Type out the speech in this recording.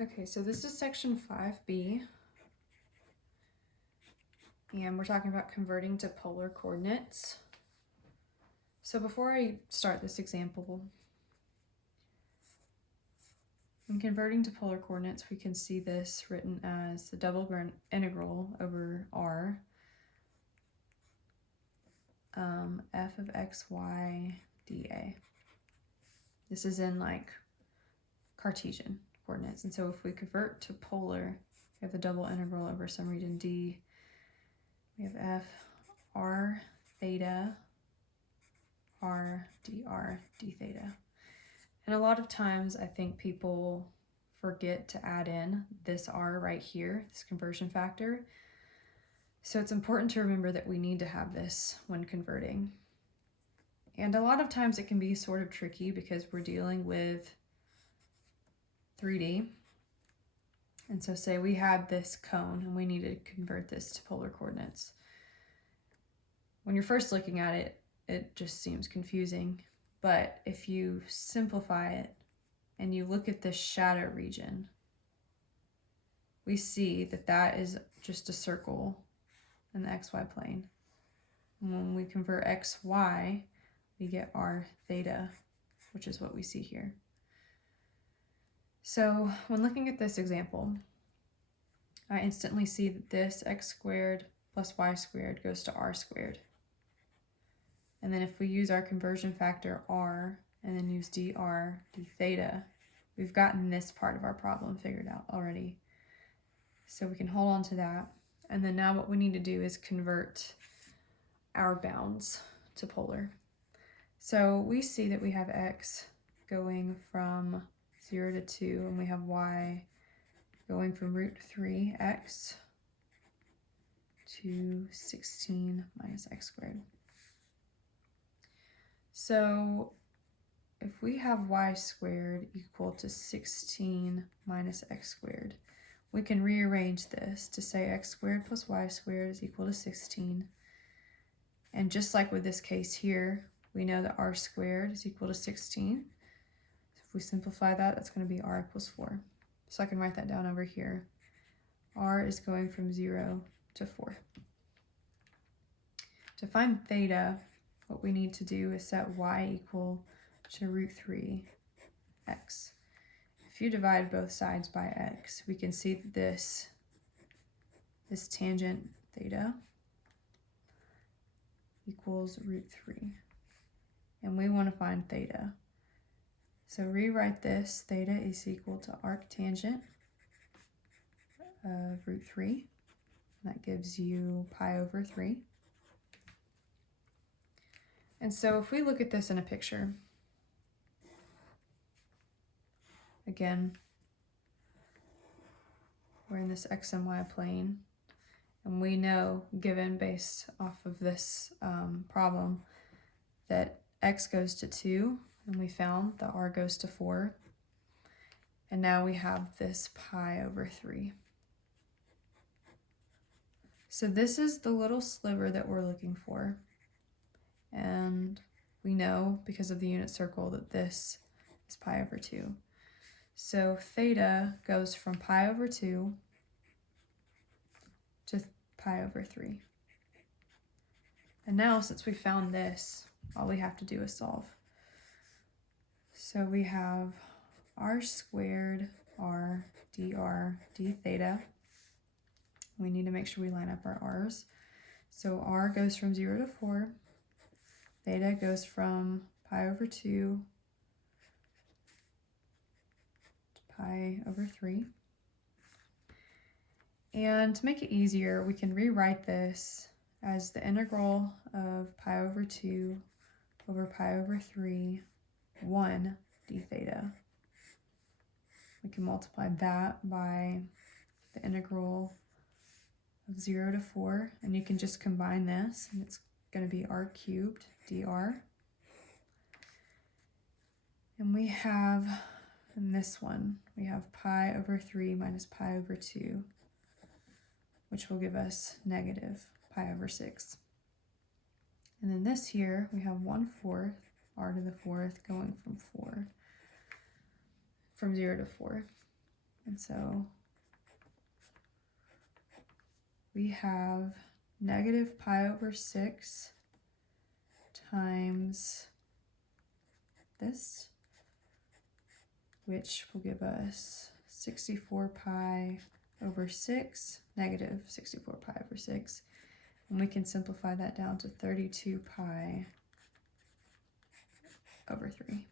Okay, so this is section 5b, and we're talking about converting to polar coordinates. So before I start this example, when converting to polar coordinates, we can see this written as the double integral over r f of xy dA. This is in like Cartesian coordinates, and so if we convert to polar, we have the double integral over some region d. We have f r theta r dr d theta. And a lot of times I think people forget to add in this r right here, this conversion factor. So it's important to remember that we need to have this when converting. And a lot of times it can be sort of tricky because we're dealing with 3D. And so say we had this cone and we need to convert this to polar coordinates. When you're first looking at it, it just seems confusing. But if you simplify it and you look at this shadow region, we see that that is just a circle in the xy plane. And when we convert xy, we get r theta, which is what we see here. So when looking at this example, I instantly see that this x squared plus y squared goes to r squared. And then if we use our conversion factor r and then use dr d theta, we've gotten this part of our problem figured out already. So we can hold on to that. And then now what we need to do is convert our bounds to polar. So we see that we have x going from 0 to 2, and we have y going from root 3x to 16 minus x squared. So if we have y squared equal to 16 minus x squared, we can rearrange this to say x squared plus y squared is equal to 16. And just like with this case here, we know that r squared is equal to 16. So if we simplify that, that's going to be r equals 4. So I can write that down over here. R is going from 0 to 4. To find theta, what we need to do is set y equal to root 3x. If you divide both sides by x, we can see that this tangent theta equals root 3. And we want to find theta. So rewrite this, theta is equal to arctangent of root 3. That gives you pi over 3. And so if we look at this in a picture, again, we're in this x and y plane, and we know, given based off of this problem, that x goes to 2, and we found that r goes to 4. And now we have this pi over 3. So this is the little sliver that we're looking for. And we know, because of the unit circle, that this is pi over 2. So theta goes from pi over 2 to pi over 3. And now, since we found this, all we have to do is solve. So we have r squared r dr d theta. We need to make sure we line up our r's. So r goes from 0 to 4. Theta goes from pi over 2 to pi over 3. And to make it easier, we can rewrite this as the integral of pi over 2 over pi over 3, 1 d theta. We can multiply that by the integral of 0 to 4, and you can just combine this, and it's going to be r cubed dr. And we have, in this one, we have pi over 3 minus pi over 2, which will give us negative pi over 6. And then this here, we have 1/4 r to the 4th going from 0 to 4. And so we have negative pi over 6 times this, which will give us 64 pi over 6, negative 64 pi over 6. And we can simplify that down to 32 pi over 3.